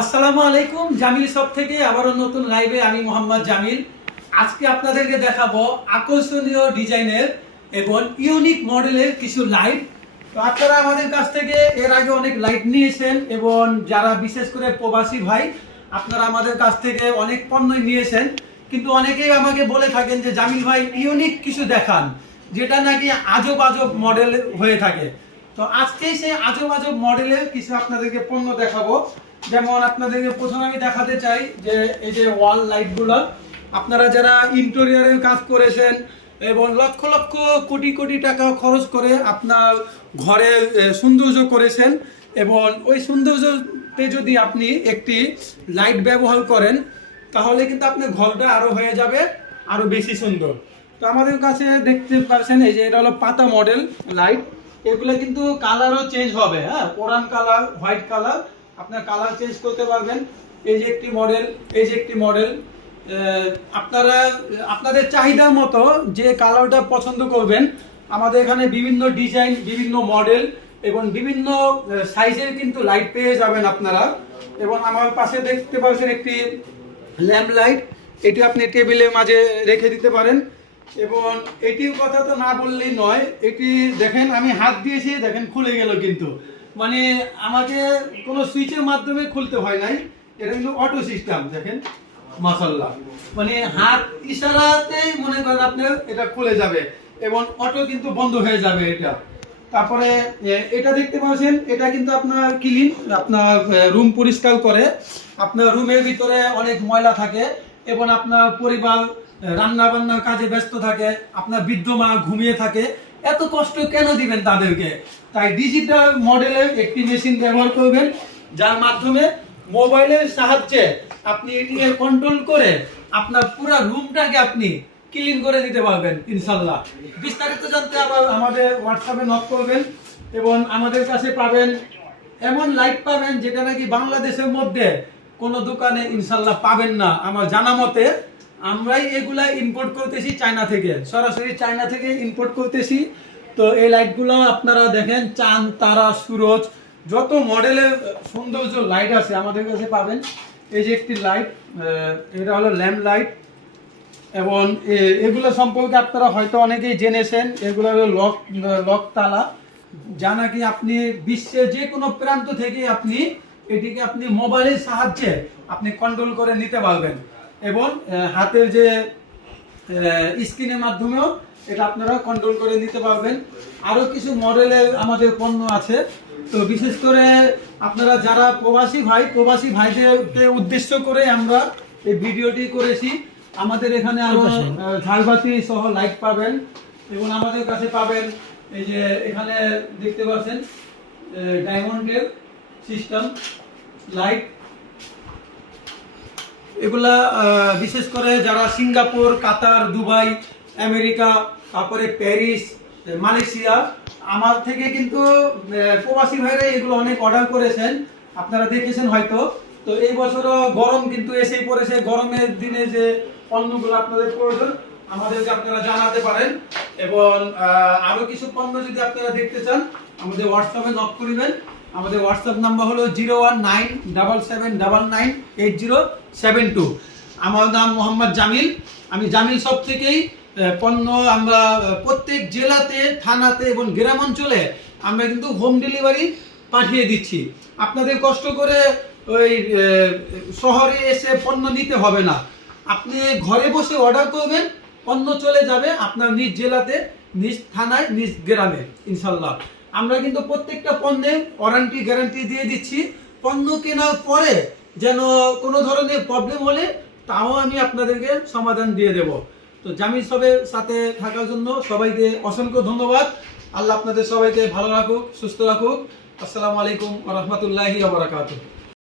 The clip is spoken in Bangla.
আসসালামু আলাইকুম, জামিল শপ থেকে আবারও নতুন লাইভে আমি মোহাম্মদ জামিল। আজকে আপনাদেরকে দেখাবো আকর্ষণীয় ডিজাইনের এবং ইউনিক মডেলের কিছু লাইট। তো আপনারা আমাদের কাছ থেকে এর আগে অনেক লাইট নিয়েছেন এবং যারা বিশেষ করে প্রবাসী ভাই আপনারা আমাদের কাছ থেকে অনেক পণ্য নিয়েছেন, কিন্তু অনেকেই আমাকে বলে থাকেন যে জামিল ভাই ইউনিক কিছু দেখান যেটা নাকি আজব আজব মডেল হয়ে থাকে। তো আজকেই সেই আজব আজব মডেলের কিছু আপনাদেরকে পণ্য দেখাবো। যেমন আপনাদেরকে প্রথমে আমি দেখাতে চাই যে এই যে ওয়াল লাইটগুলো, আপনারা যারা ইন্টেরিয়রের কাজ করেছেন এবং লক্ষ লক্ষ কোটি কোটি টাকা খরচ করে আপনার ঘরে সৌন্দর্য করেছেন এবং ওই সৌন্দর্যতে যদি আপনি একটি লাইট ব্যবহার করেন তাহলে কিন্তু আপনার ঘরটা আরো হয়ে যাবে আরো বেশি সুন্দর। তো আমাদের কাছে দেখতে পাচ্ছেন এই যে এটা হলো পাতা মডেল লাইট। এগুলো কিন্তু কালারও চেঞ্জ হবে, হ্যাঁ, পুরান কালার, হোয়াইট কালার, আপনার কালার চেঞ্জ করতে পারবেন। এই যে একটি মডেল, এই যে একটি মডেল, আপনারা আপনাদের চাহিদা মতো যে কালারটা পছন্দ করবেন আমাদের এখানে বিভিন্ন ডিজাইন, বিভিন্ন মডেল এবং বিভিন্ন সাইজের কিন্তু লাইট পেয়ে যাবেন আপনারা। এবং আমার পাশে দেখতে পাচ্ছেন একটি ল্যাম্প লাইট, এটি আপনি টেবিলের মাঝে রেখে দিতে পারেন। এবং এটির কথা তো না বললেই নয়, এটি দেখেন আমি হাত দিয়েছি, দেখেন খুলে গেল, কিন্তু মানে আমাকে কোনো সুইচের মাধ্যমে খুলতে হয় নাই, এটা কিন্তু অটো সিস্টেম। দেখেন মাশাআল্লাহ, মানে হাত ইশারাতেই মনে করেন আপনার এটা খুলে যাবে এবং অটো কিন্তু বন্ধ হয়ে যাবে এটা। তারপরে এটা দেখতে পাচ্ছেন, এটা কিন্তু আপনার ক্লিন, আপনার রুম পরিষ্কার করে। আপনার রুমের ভিতরে অনেক ময়লা থাকে এবং আপনার পরিবার রান্না বান্নার কাজে ব্যস্ত থাকে, আপনার বৃদ্ধ মা ঘুমিয়ে থাকে, এত কষ্ট কেন দিবেন তাদেরকে? তাই ডিজিটাল মডেলের একটি মেশিন ব্যবহার করবেন যার মাধ্যমে মোবাইলের সাহায্যে আপনি এটিকে কন্ট্রোল করে আপনার পুরো রুমটাকে আপনি ক্লিন করে দিতে পারবেন ইনশাআল্লাহ। বিস্তারিত জানতে আবার আমাদের হোয়াটসঅ্যাপে নক করবেন এবং আমাদের কাছে পাবেন এমন লাইট পাবেন যেটা নাকি বাংলাদেশের মধ্যে কোনো দোকানে ইনশাআল্লাহ পাবেন না। আমার জানা মতে আমরাই এগুলা ইম্পোর্ট করতেছি চায়না থেকে, সরাসরি চায়না থেকে ইম্পোর্ট করতেছি। তো এই লাইটগুলো আপনারা দেখেন, চাঁদ, তারা, সূরজ, যত মডেলের সৌন্দর্য লাইট আছে আমাদের কাছে পাবেন। এই যে একটি লাইট, এটা হলো ল্যাম্প লাইট এবং এগুলো সম্পর্কে আপনারা হয়তো অনেকেই জেনেছেন। এগুলো হলো লক তালা, যা নাকি আপনি বিশ্বের যে কোনো প্রান্ত থেকে আপনি এটিকে আপনি মোবাইলের সাহায্যে আপনি কন্ট্রোল করে নিতে পারবেন এবং হাতের যে স্ক্রিনের মাধ্যমেও এটা আপনারা কন্ট্রোল করে নিতে পারবেন। আরও কিছু মডেলের আমাদের পণ্য আছে। তো বিশেষ করে আপনারা যারা প্রবাসী ভাইদেরকে উদ্দেশ্য করে আমরা এই ভিডিওটি করেছি। আমাদের এখানে আরো ঝাড়বাতি সহ লাইট পাবেন এবং আমাদের কাছে পাবেন এই যে এখানে দেখতে পাচ্ছেন ডায়মন্ডের সিস্টেম লাইট। এগুলা বিশেষ করে যারা সিঙ্গাপুর, কাতার, দুবাই, আমেরিকা, তারপরে প্যারিস, মালয়েশিয়া, আমার থেকে কিন্তু প্রবাসী ভাইরা এগুলো অনেক অর্ডার করেছেন, আপনারা দেখেছেন হয়তো। তো এই বছরও গরম কিন্তু এসেই পড়েছে, গরমের দিনে যে পণ্যগুলো আপনাদের প্রয়োজন আমাদেরকে আপনারা জানাতে পারেন। এবং আরো কিছু পণ্য যদি আপনারা দেখতে চান আমাদের হোয়াটসঅ্যাপে নক করবেন। আমাদের হোয়াটসঅ্যাপ নাম্বার হলো 01977788072। আমার নাম মোহাম্মদ জামিল, আমি জামিল শপ থেকেই পণ্য আমরা প্রত্যেক জেলাতে, থানাতে এবং গ্রামাঞ্চলে আমরা কিন্তু হোম ডেলিভারি পাঠিয়ে দিচ্ছি। আপনাদের কষ্ট করে ওই শহরে এসে পণ্য নিতে হবে না, আপনি ঘরে বসে অর্ডার করবেন, পণ্য চলে যাবে আপনার নিজ জেলাতে, নিজ থানায়, নিজ গ্রামে ইনশাল্লাহ। আমরা কিন্তু প্রত্যেকটা পণ্যে ওয়ারেন্টি গ্যারান্টি দিয়ে দিচ্ছি। পণ্য কেনার পরে যেন কোনো ধরনের প্রবলেম হলে তাও আমি আপনাদেরকে সমাধান দিয়ে দেব। তো জামিল শপের সাথে থাকার জন্য সবাইকে অসংখ্য ধন্যবাদ। আল্লাহ আপনাদের সবাইকে ভালো রাখুক, সুস্থ রাখুক। আসসালামু আলাইকুম ওয়া রাহমাতুল্লাহি ওয়া বারাকাতুহু।